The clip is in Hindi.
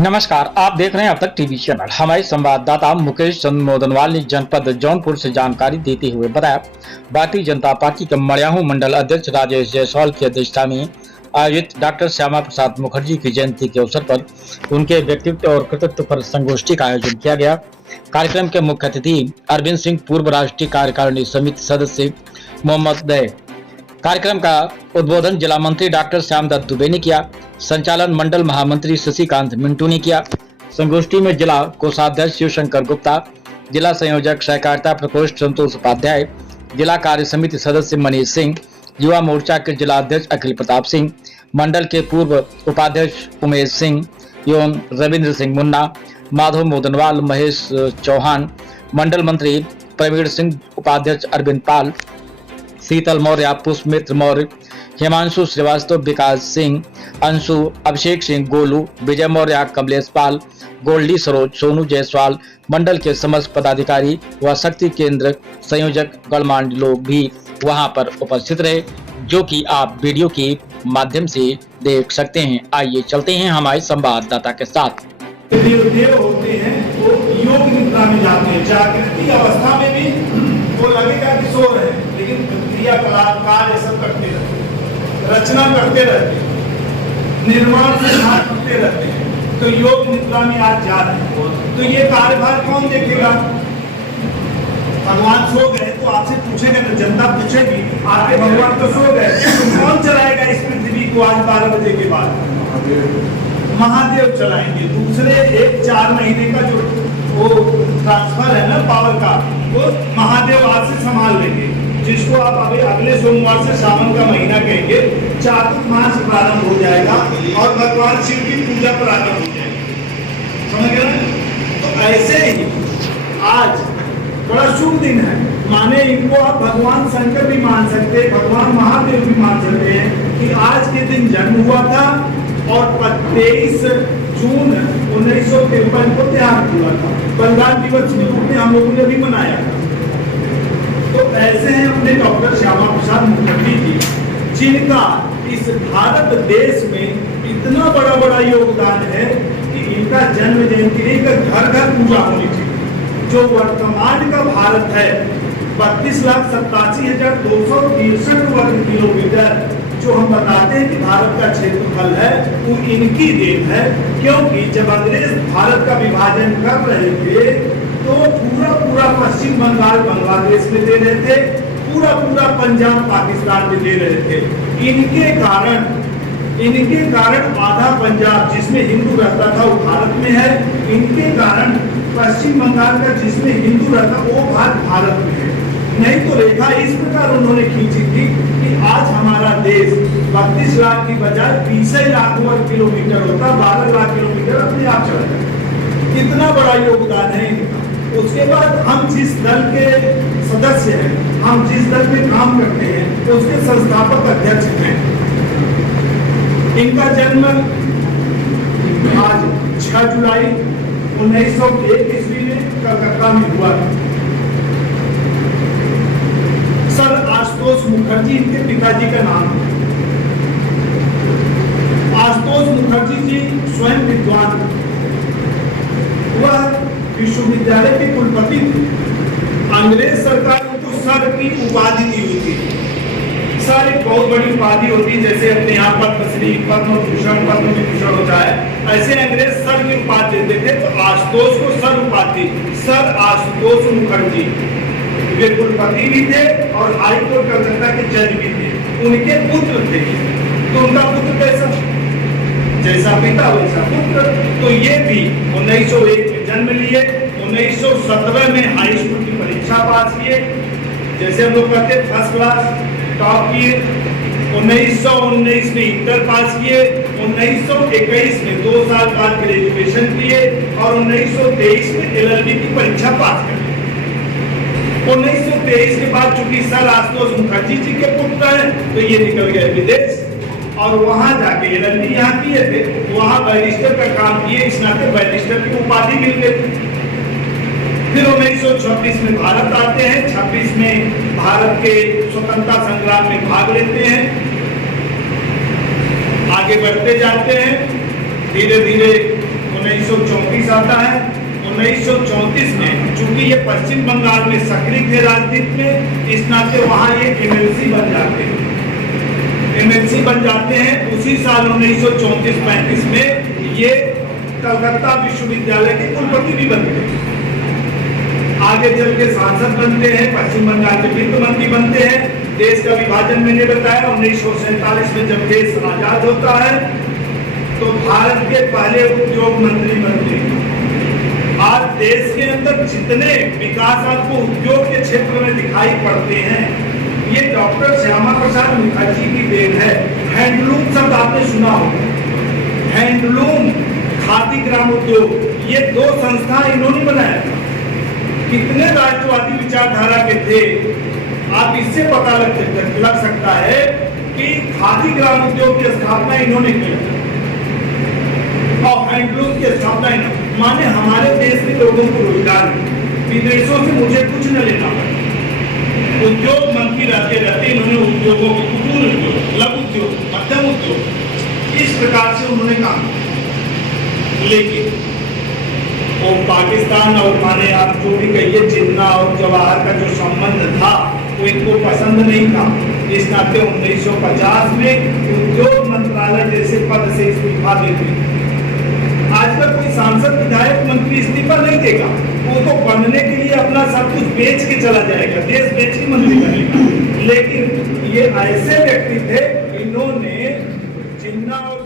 नमस्कार, आप देख रहे हैं अब तक टीवी चैनल। हमारे संवाददाता मुकेश चंद्र मोदनवाल ने जनपद जौनपुर से जानकारी देते हुए बताया, भारतीय जनता पार्टी के मड़ियाहू मंडल अध्यक्ष राजेश जायसवाल की अध्यक्षता में आयोजित डॉक्टर श्यामा प्रसाद मुखर्जी की जयंती के अवसर पर उनके व्यक्तित्व और कृतित्व पर संगोष्ठी का आयोजन किया गया। कार्यक्रम के मुख्य अतिथि अरविंद सिंह, पूर्व राष्ट्रीय कार्यकारिणी समिति सदस्य मोहम्मद दे। कार्यक्रम का उद्बोधन जिला मंत्री डॉक्टर श्यामदत्त दुबे ने किया। संचालन मंडल महामंत्री शशिकांत मिंटू ने किया। संगोष्ठी में जिला कोषाध्यक्ष शिवशंकर गुप्ता, जिला संयोजक सहकारिता प्रकोष्ठ संतोष उपाध्याय, जिला कार्य समिति सदस्य मनीष सिंह, युवा मोर्चा के जिला अध्यक्ष अखिल प्रताप सिंह, मंडल के पूर्व उपाध्यक्ष उमेश सिंह एवं रविंद्र सिंह मुन्ना, माधव मोदनवाल, महेश चौहान, मंडल मंत्री प्रवीण सिंह, उपाध्यक्ष अरविंद पाल, शीतल मौर्य, पुष्पमित्र मौर्य, हिमांशु श्रीवास्तव, विकास सिंह, अंशु, अभिषेक सिंह, गोलू, विजय मौर्य, कमलेश पाल, गोल्डी सरोज, सोनू जायसवाल, मंडल के समस्त पदाधिकारी व शक्ति केंद्र संयोजक गणमान्य लोग भी वहां पर उपस्थित रहे, जो कि आप वीडियो के माध्यम से देख सकते हैं। आइए चलते हैं हमारे संवाददाता के साथ। देव होते हैं वो योग निद्रा में जाते हैं। जागृति अवस्था में भी वो लगेगा कि सो रहे हैं, लेकिन क्रियाकलाप कार्य सब करते रहते हैं, रचना करते रहते हैं, निर्माण संहार करते रहते हैं। तो योग निद्रा में आज जा रहे हैं, तो ये कार्यभार कौन देखेगा? भगवान सो गए तो आपसे पूछेगा, तो जनता पूछेगी आपके भगवान तो सो गए, तो कौन चलाएगा इस पृथ्वी को आज 12 बजे के बाद? महादेव चलाएंगे। दूसरे 1-4 महीने का जो वो ट्रांसफर है ना पावर का, वो महादेव आज से संभाल लेंगे। जिसको आप अगले सोमवार से सावन का महीना कहेंगे, चातुर्मास प्रारंभ हो जाएगा और भगवान शिव की पूजा प्रारंभ हो जाएगी। समझ गए ना? तो ऐसे ही आज बड़ा शुभ दिन है। माने इनको आप भगवान शंकर भी मान सकते हैं, भगवान महादेव भी मान सकते हैं कि आज के दिन जन्म हुआ था और 23 जून 1953 को त्याग हुआ था। बलिदान दिवस के रूप में हम लोगों ने भी मनाया था। तो ऐसे हैं अपने डॉक्टर श्यामा प्रसाद मुखर्जी जी, जिनका इस भारत देश में इतना बड़ा बड़ा योगदान है कि इनका जन्म जयंती का घर घर पूजा होनी चाहिए। जो वर्तमान का भारत है 32,87,263 वर्ग किलोमीटर, जो हम बताते हैं कि भारत का क्षेत्रफल है, वो इनकी देन है। क्योंकि जब अंग्रेज भारत का विभाजन कर रहे थे तो पूरा पश्चिम बंगाल बांग्लादेश में दे रहे थे, पूरा पंजाब पाकिस्तान में दे रहे थे। इनके कारण आधा पंजाब जिसमें हिंदू रहता था वो भारत में है। इनके कारण पश्चिम बंगाल का जिसमें हिंदू रहता वो भाग भारत में है। नहीं तो रेखा इस प्रकार उन्होंने खींची थी कि आज हमारा देश 32 लाख की बजाय 20 लाख वर्ग किलोमीटर होता, 12 लाख किलोमीटर अपने आप चला जाता। कितना बड़ा योगदान है इनका। उसके बाद हम जिस दल के सदस्य हैं, हम जिस दल में काम करते हैं, तो उसके संस्थापक अध्यक्ष हैं। इनका जन्म आज 6 जुलाई 1901 ईस्वी में कलकत्ता में हुआ था। सर आशुतोष मुखर्जी इनके पिताजी का नाम है। आशुतोष मुखर्जी जी स्वयं विद्वान, वह विश्वविद्यालय के कुलपति थे। अंग्रेज सरकार ने तो सर की उपाधि दी हुई थी। सर एक बहुत बड़ी उपाधि होती है, जैसे अपने यहाँ पद्मश्री, पद्म भूषण, पद्म विभूषण होता है, ऐसे अंग्रेज सर की उपाधि देते थे। तो आशुतोष को सर उपाधि, सर आशुतोष मुखर्जी वे कुलपति भी थे और हाईकोर्ट कलकत्ता के जज भी थे। उनके पुत्र थे। तो उनका पुत्र कैसा? जैसा पिता वैसा पुत्र। तो ये भी 1901 में जन्म लिए, 1917 में हाई स्कूल की परीक्षा पास किए, जैसे हम लोग कहते फर्स्ट क्लास टॉप किए। 1919 में इंटर पास किए, 1921 में 2 साल बाद ग्रेजुएशन किए और 1923 में LLB की परीक्षा पास कर 1923 के बाद चूंकि सर आशुतोष मुखर्जी जी के पुत्र हैं, तो ये निकल गए विदेश और वहां जाके LLB यहाँ किए थे, वहां बैरिस्टर का काम किए। इस नाते बैरिस्टर की उपाधि मिल गई। फिर 1926 में भारत आते हैं, 26 में भारत के स्वतंत्रता संग्राम में भाग लेते हैं, आगे बढ़ते जाते हैं। धीरे धीरे 1934 आता है। 1934 में चूंकि ये पश्चिम बंगाल में सक्रिय थे राजनीति में, इस नाते वहाँ ये MLC बन जाते हैं। MLC बन जाते हैं। उसी साल 1934-35 में ये कलकत्ता विश्वविद्यालय के कुलपति भी बनते हैं। आगे चल के सांसद बनते हैं, पश्चिम बंगाल के वित्त मंत्री बनते हैं। देश का विभाजन मैंने बताया 1947 में जब देश आजाद होता है तो भारत के पहले उद्योग मंत्री बनते हैं। आज देश के अंदर जितने विकास आपको उद्योग के क्षेत्र में दिखाई पड़ते हैं, ये डॉक्टर श्यामा प्रसाद मुखर्जी की देन है। हैंडलूम शब्द आपने सुना होगा, हैंडलूम, खादी ग्राम उद्योग, ये दो संस्था इन्होंने बनाया। कितने राष्ट्रवादी विचारधारा के थे, आप इससे पता लग सकता है कि खादी ग्राम उद्योग की स्थापना इन्होंने की और हैंडलूम की स्थापना इन्होंने, माने हमारे देश के लोगों को रोजगार, विदेशों से मुझे कुछ न लेना पड़ा। उद्योग मंत्री रहते रहते इन्होंने उद्योगों को, कुटीर उद्योग, लघु उद्योग, मध्यम उद्योग, इस प्रकार से उन्होंने काम किया। लेकिन वो पाकिस्तान और माने आप जो भी कहिए जिन्ना और जवाहर का जो संबंध था वो इनको पसंद नहीं था। इस नाते 1950 में उद्योग मंत्रालय जैसे पद से इस्तीफा देते। आजकल कोई सांसद, विधायक, मंत्री इस्तीफा नहीं देगा, वो तो बनने के लिए अपना सब कुछ बेच के चला जाएगा, देश बेच के मंत्री बनेगा। लेकिन ये ऐसे व्यक्ति थे, इन्होंने जिन्ना और